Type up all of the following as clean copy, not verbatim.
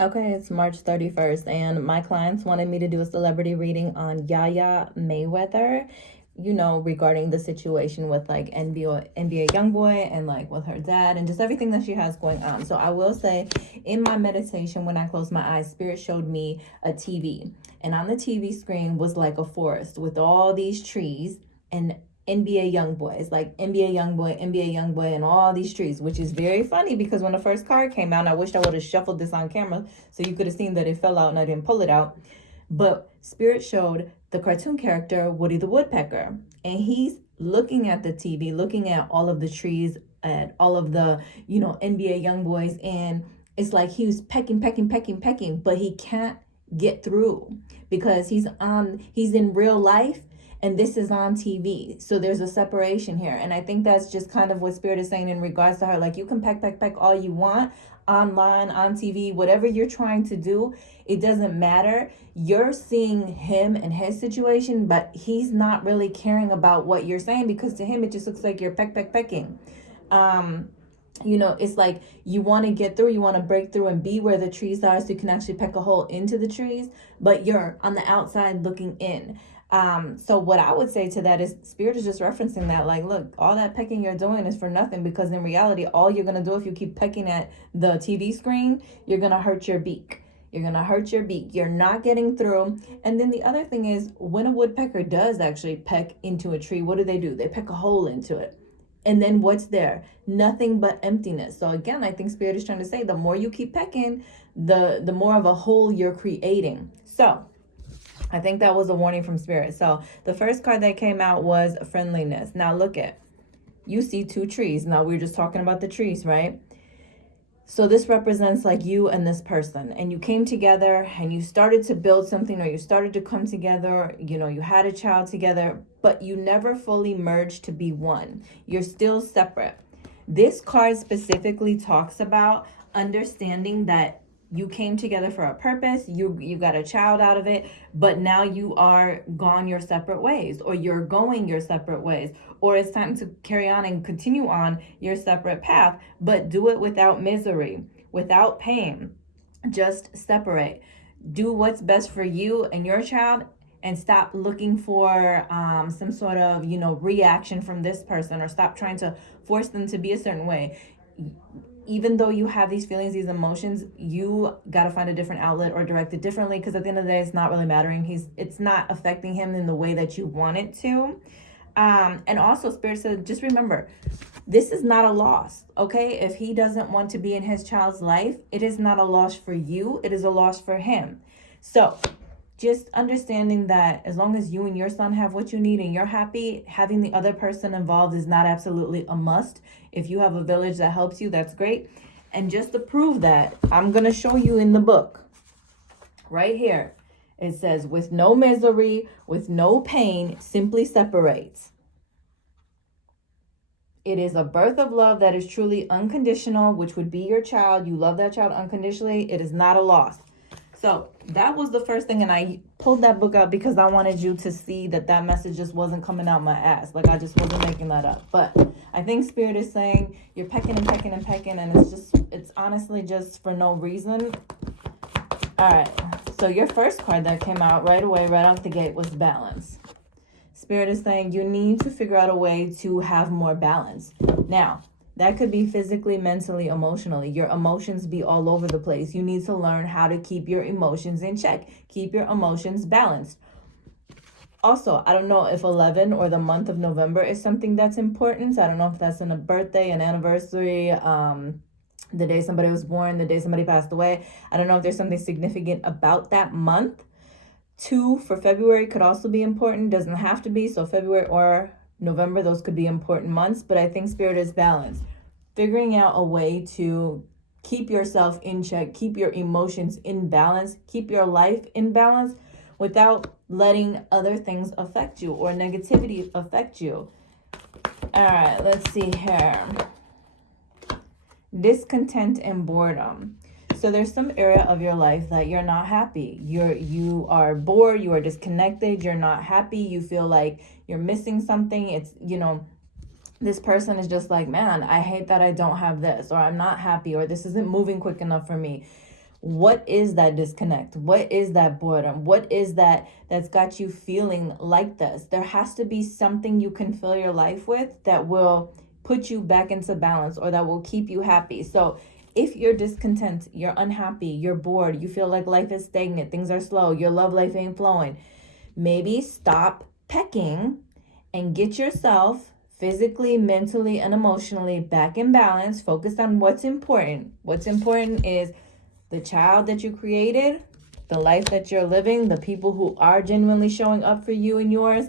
Okay, it's March 31st, and my clients wanted me to do a celebrity reading on YaYa Mayweather, regarding the situation with like NBA YoungBoy and like with her dad and just everything that she has going on. So I will say, in my meditation, when I closed my eyes, Spirit showed me a TV, and on the TV screen was like a forest with all these trees and NBA YoungBoy. It's like NBA YoungBoy, NBA YoungBoy, and all these trees, which is very funny because when the first card came out, I wished I would have shuffled this on camera so you could have seen that it fell out and I didn't pull it out. But Spirit showed the cartoon character Woody the Woodpecker, and he's looking at the TV, looking at all of the trees, at all of the, NBA YoungBoys, and it's like he was pecking, pecking, pecking, pecking, but he can't get through because he's in real life and this is on TV. So there's a separation here. And I think that's just kind of what Spirit is saying in regards to her. Like, you can peck, peck, peck all you want online, on TV, whatever you're trying to do. It doesn't matter. You're seeing him and his situation, but he's not really caring about what you're saying because to him, it just looks like you're peck, peck, pecking. It's like you want to get through, you want to break through and be where the trees are so you can actually peck a hole into the trees, but you're on the outside looking in. So what I would say to that is Spirit is just referencing that, like, look, all that pecking you're doing is for nothing because in reality, all you're going to do if you keep pecking at the TV screen, you're going to hurt your beak. You're going to hurt your beak. You're not getting through. And then the other thing is when a woodpecker does actually peck into a tree, what do? They peck a hole into it. And then what's there? Nothing but emptiness. So again, I think Spirit is trying to say the more you keep pecking, the more of a hole you're creating. So I think that was a warning from Spirit. So the first card that came out was friendliness. Now look at, you see two trees. Now we were just talking about the trees, right? So this represents like you and this person, and you came together and you started to build something, or you started to come together, you had a child together, but you never fully merged to be one. You're still separate. This card specifically talks about understanding that you came together for a purpose, you got a child out of it, but now you are gone your separate ways, or you're going your separate ways, or it's time to carry on and continue on your separate path, but do it without misery, without pain. Just separate. Do what's best for you and your child, and stop looking for some sort of reaction from this person, or stop trying to force them to be a certain way. Even though you have these feelings, these emotions, you got to find a different outlet or direct it differently, because at the end of the day, it's not really mattering. It's not affecting him in the way that you want it to. And also Spirit said, just remember, this is not a loss, okay? If he doesn't want to be in his child's life, it is not a loss for you. It is a loss for him. So just understanding that as long as you and your son have what you need and you're happy, having the other person involved is not absolutely a must. If you have a village that helps you, that's great. And just to prove that, I'm going to show you in the book right here. It says, with no misery, with no pain, simply separates. It is a birth of love that is truly unconditional, which would be your child. You love that child unconditionally. It is not a loss. So that was the first thing, and I pulled that book out because I wanted you to see that message just wasn't coming out my ass. Like, I just wasn't making that up. But I think Spirit is saying you're pecking and pecking and pecking, and it's honestly just for no reason. All right, so your first card that came out right away, right off the gate, was balance. Spirit is saying you need to figure out a way to have more balance. Now, that could be physically, mentally, emotionally. Your emotions be all over the place. You need to learn how to keep your emotions in check. Keep your emotions balanced. Also, I don't know if 11 or the month of November is something that's important. I don't know if that's a birthday, an anniversary, the day somebody was born, the day somebody passed away. I don't know if there's something significant about that month. 2 for February could also be important. Doesn't have to be. So February or November, those could be important months, but I think Spirit is balanced. Figuring out a way to keep yourself in check, keep your emotions in balance, keep your life in balance without letting other things affect you or negativity affect you. All right, let's see here. Discontent and boredom. So there's some area of your life that you're not happy. You are bored, you are disconnected, you're not happy, you feel like you're missing something. It's, this person is just like, man, I hate that I don't have this, or I'm not happy, or this isn't moving quick enough for me. What is that disconnect? What is that boredom? What is that's got you feeling like this? There has to be something you can fill your life with that will put you back into balance or that will keep you happy. So if you're discontent, you're unhappy, you're bored, you feel like life is stagnant, things are slow, your love life ain't flowing, maybe stop pecking and get yourself physically, mentally, and emotionally back in balance. Focus on what's important. What's important is the child that you created, the life that you're living, the people who are genuinely showing up for you and yours.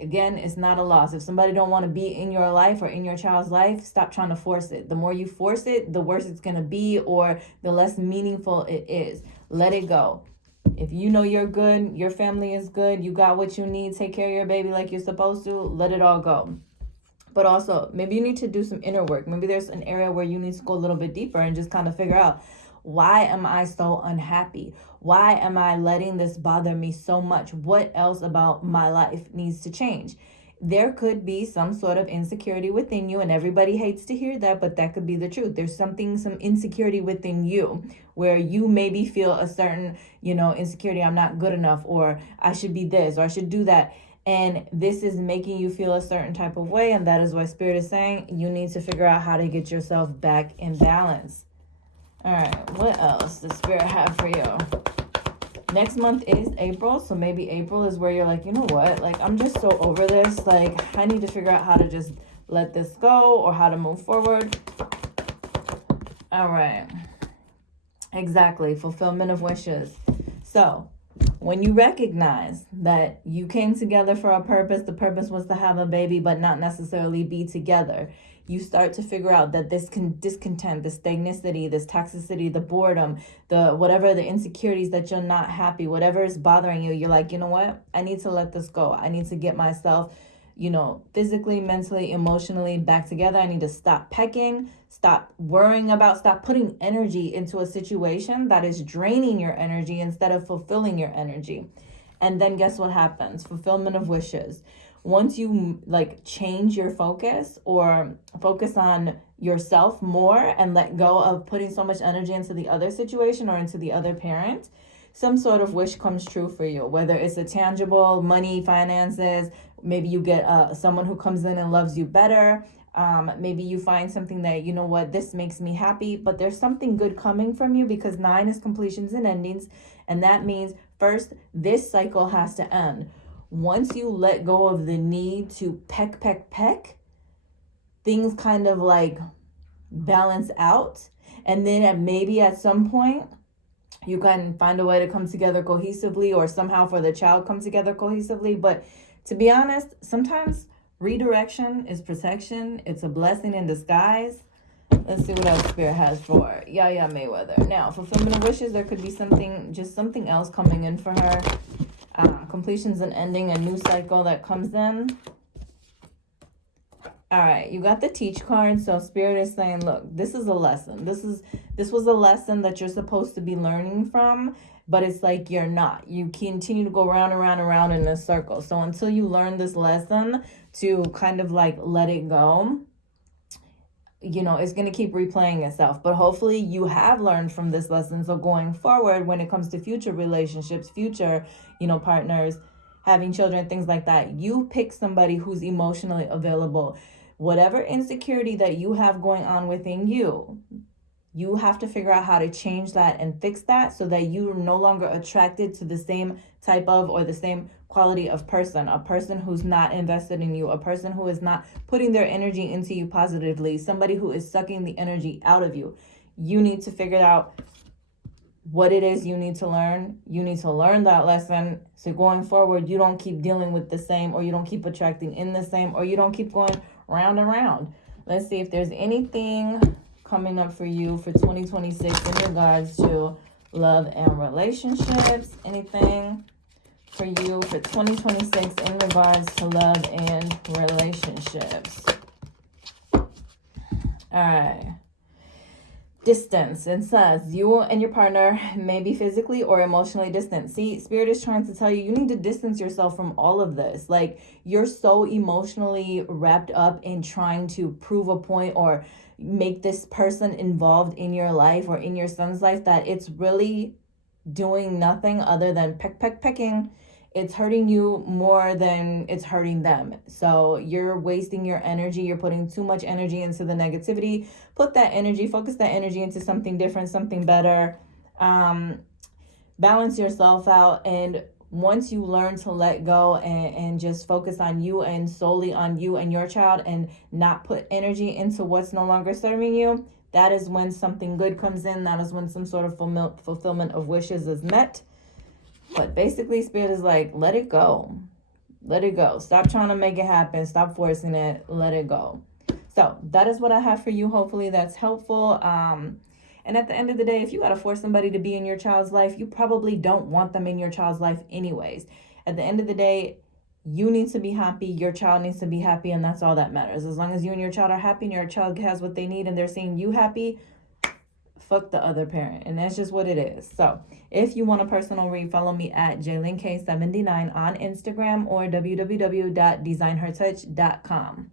Again, it's not a loss. If somebody don't want to be in your life or in your child's life, stop trying to force it. The more you force it, the worse it's going to be, or the less meaningful it is. Let it go. If you know you're good, your family is good, you got what you need, take care of your baby like you're supposed to, let it all go. But also, maybe you need to do some inner work. Maybe there's an area where you need to go a little bit deeper and just kind of figure out, why am I so unhappy? Why am I letting this bother me so much? What else about my life needs to change? There could be some sort of insecurity within you, and everybody hates to hear that, but that could be the truth. There's some insecurity within you where you maybe feel a certain, insecurity. I'm not good enough, or I should be this, or I should do that. And this is making you feel a certain type of way. And that is why Spirit is saying you need to figure out how to get yourself back in balance. All right, what else does Spirit have for you? Next month is April, so maybe April is where you're like, you know what? Like, I'm just so over this. Like, I need to figure out how to just let this go or how to move forward. All right. Exactly. Fulfillment of wishes. So, when you recognize that you came together for a purpose, the purpose was to have a baby, but not necessarily be together. You start to figure out that this discontent, this stagnicity, this toxicity, the boredom, the insecurities that you're not happy, whatever is bothering you, you're like, you know what? I need to let this go. I need to get myself, physically, mentally, emotionally back together. I need to stop pecking, stop worrying about, stop putting energy into a situation that is draining your energy instead of fulfilling your energy. And then guess what happens? Fulfillment of wishes. Once you change your focus or focus on yourself more and let go of putting so much energy into the other situation or into the other parent, some sort of wish comes true for you, whether it's a tangible, money, finances. Maybe you get someone who comes in and loves you better. Maybe you find something that, you know what, this makes me happy, but there's something good coming from you, because 9 is completions and endings. And that means first, this cycle has to end. Once you let go of the need to peck, things kind of balance out. And then maybe at some point, you can find a way to come together cohesively, or somehow for the child come together cohesively. But to be honest, sometimes redirection is protection. It's a blessing in disguise. Let's see what else Spirit has for YaYa Mayweather. Now, fulfillment of wishes, there could be something else coming in for her. Completions and ending, a new cycle that comes in. All right, you got the teach card. So Spirit is saying, look, this is a lesson. This was a lesson that you're supposed to be learning from, but it's like you're not. You continue to go round and round and round in a circle. So until you learn this lesson to kind of let it go, it's going to keep replaying itself. But hopefully you have learned from this lesson. So going forward, when it comes to future relationships, future, partners, having children, things like that, you pick somebody who's emotionally available. Whatever insecurity that you have going on within you, you have to figure out how to change that and fix that so that you're no longer attracted to the same type of or the same quality of person, a person who's not invested in you, a person who is not putting their energy into you positively, somebody who is sucking the energy out of you. You need to figure out what it is you need to learn. You need to learn that lesson. So going forward, you don't keep dealing with the same, or you don't keep attracting in the same, or you don't keep going round and round. Let's see if there's anything coming up for you for 2026 in regards to love and relationships. Anything for you for 2026 in regards to love and relationships. All right. Distance. It says you and your partner may be physically or emotionally distant. See, Spirit is trying to tell you need to distance yourself from all of this. You're so emotionally wrapped up in trying to prove a point or make this person involved in your life or in your son's life that it's really doing nothing other than pecking. It's hurting you more than it's hurting them. So you're wasting your energy. You're putting too much energy into the negativity. Focus that energy into something different, something better. Balance yourself out. And once you learn to let go and just focus on you and solely on you and your child and not put energy into what's no longer serving you, that is when something good comes in. That is when some sort of fulfillment of wishes is met. But basically, Spirit is like, let it go. Let it go. Stop trying to make it happen. Stop forcing it. Let it go. So that is what I have for you. Hopefully that's helpful. And at the end of the day, if you got to force somebody to be in your child's life, you probably don't want them in your child's life anyways. At the end of the day, you need to be happy. Your child needs to be happy. And that's all that matters. As long as you and your child are happy and your child has what they need and they're seeing you happy, fuck the other parent. And that's just what it is. So if you want a personal read, follow me at JaylinK79 on Instagram or www.designhertouch.com.